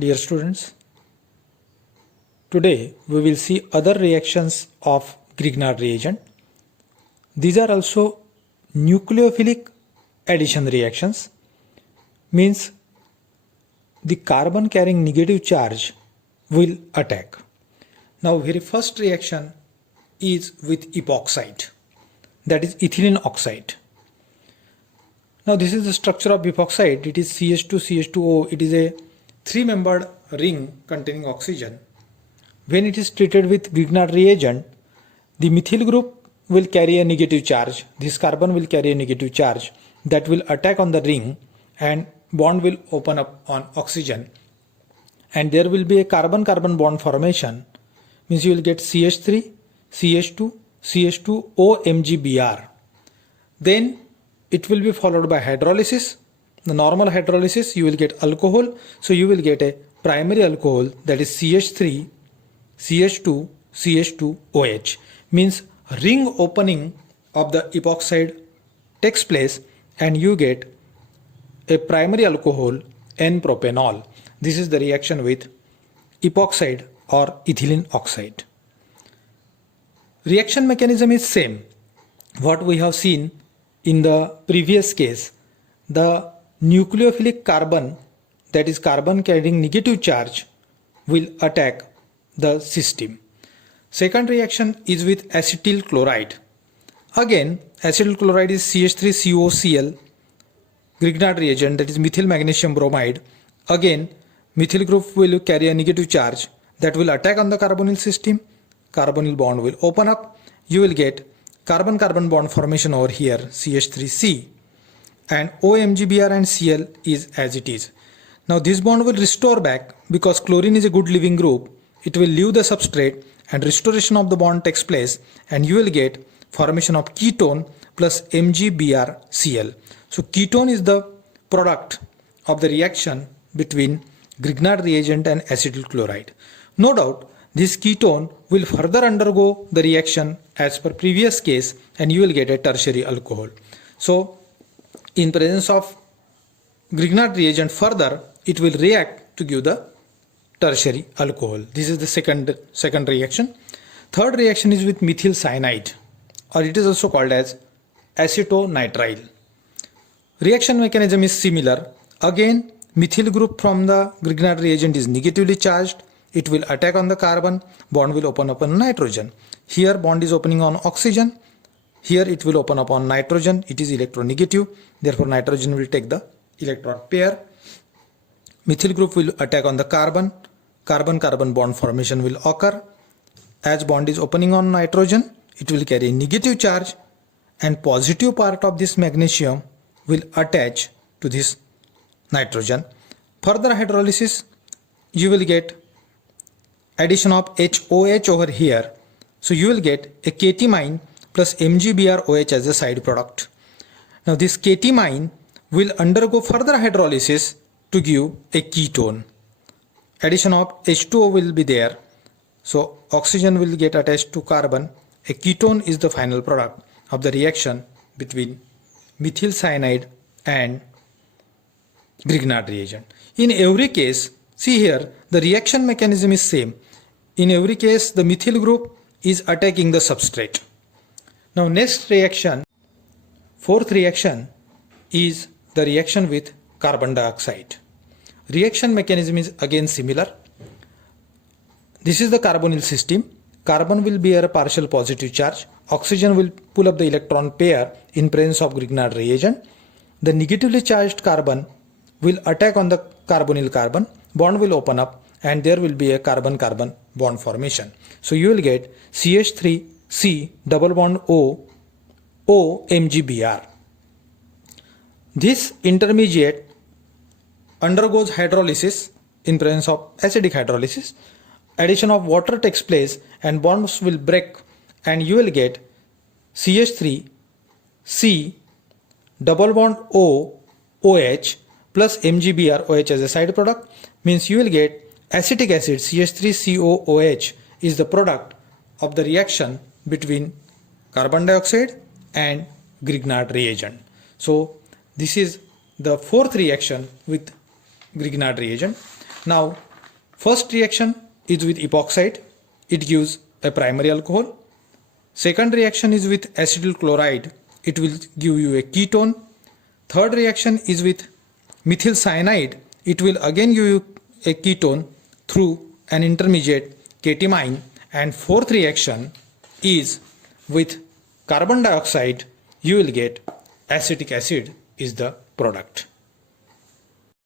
Dear students, today we will see other reactions of Grignard reagent. These are also nucleophilic addition reactions, means the carbon carrying negative charge will attack. Now very first reaction is with epoxide, that is ethylene oxide. Now this is the structure of epoxide. It is CH2CH2O. It is a three-membered ring containing oxygen. When it is treated with Grignard reagent, the methyl group will carry a negative charge. This carbon will carry a negative charge that will attack on the ring and bond will open up on oxygen. And there will be a carbon-carbon bond formation. Means you will get CH3, CH2, CH2O MgBr. Then it will be followed by hydrolysis. The normal hydrolysis, you will get alcohol. So you will get a primary alcohol, that is CH3, CH2, CH2OH. Means ring opening of the epoxide takes place and you get a primary alcohol N-propanol. This is the reaction with epoxide or ethylene oxide. Reaction mechanism is same. What we have seen in the previous case, the nucleophilic carbon, that is carbon carrying negative charge, will attack the system. Second reaction is with acetyl chloride. Again, acetyl chloride is CH3COCl, Grignard reagent, that is methyl magnesium bromide. Again, methyl group will carry a negative charge that will attack on the carbonyl system. Carbonyl bond will open up. You will get carbon-carbon bond formation over here, CH3C. And OMgBr and Cl is as it is. Now this bond will restore back because chlorine is a good leaving group. It will leave the substrate and restoration of the bond takes place and you will get formation of ketone plus MgBrCl. So ketone is the product of the reaction between Grignard reagent and acetyl chloride. No doubt this ketone will further undergo the reaction as per previous case and you will get a tertiary alcohol. So in presence of Grignard reagent further it will react to give the tertiary alcohol. This is the second reaction. Third reaction is with methyl cyanide, or it is also called as acetonitrile. Reaction mechanism is similar. Again, methyl group from the Grignard reagent is negatively charged. It will attack on the carbon, bond will open up on nitrogen. Here bond is opening on oxygen. Here it will open up on nitrogen. It is electronegative. Therefore nitrogen will take the electron pair. Methyl group will attack on the carbon. Carbon-carbon bond formation will occur. As bond is opening on nitrogen, it will carry a negative charge and positive part of this magnesium will attach to this nitrogen. Further hydrolysis, you will get addition of HOH over here. So you will get a ketimine plus MgBrOH as a side product. Now this ketimine will undergo further hydrolysis to give a ketone. Addition of H2O will be there. So oxygen will get attached to carbon. A ketone is the final product of the reaction between methyl cyanide and Grignard reagent. In every case, see here, the reaction mechanism is same. In every case, the methyl group is attacking the substrate. Now next reaction, fourth reaction is the reaction with carbon dioxide. Reaction mechanism is again similar. This is the carbonyl system. Carbon will bear a partial positive charge. Oxygen will pull up the electron pair in presence of Grignard reagent. The negatively charged carbon will attack on the carbonyl carbon. Bond will open up and there will be a carbon-carbon bond formation. So you will get CH3C double bond O MgBr. This intermediate undergoes hydrolysis in presence of acidic hydrolysis. Addition of water takes place and bonds will break and you will get CH3C double bond OH plus MgBrOH as a side product. Means you will get acetic acid CH3COOH is the product of the reaction between carbon dioxide and Grignard reagent. So this is the fourth reaction with Grignard reagent. Now First reaction is with epoxide. It gives a primary alcohol. Second reaction is with acetyl chloride. It will give you a ketone. Third reaction is with methyl cyanide. It will again give you a ketone through an intermediate ketimine. And fourth reaction is with carbon dioxide. You will get acetic acid is the product.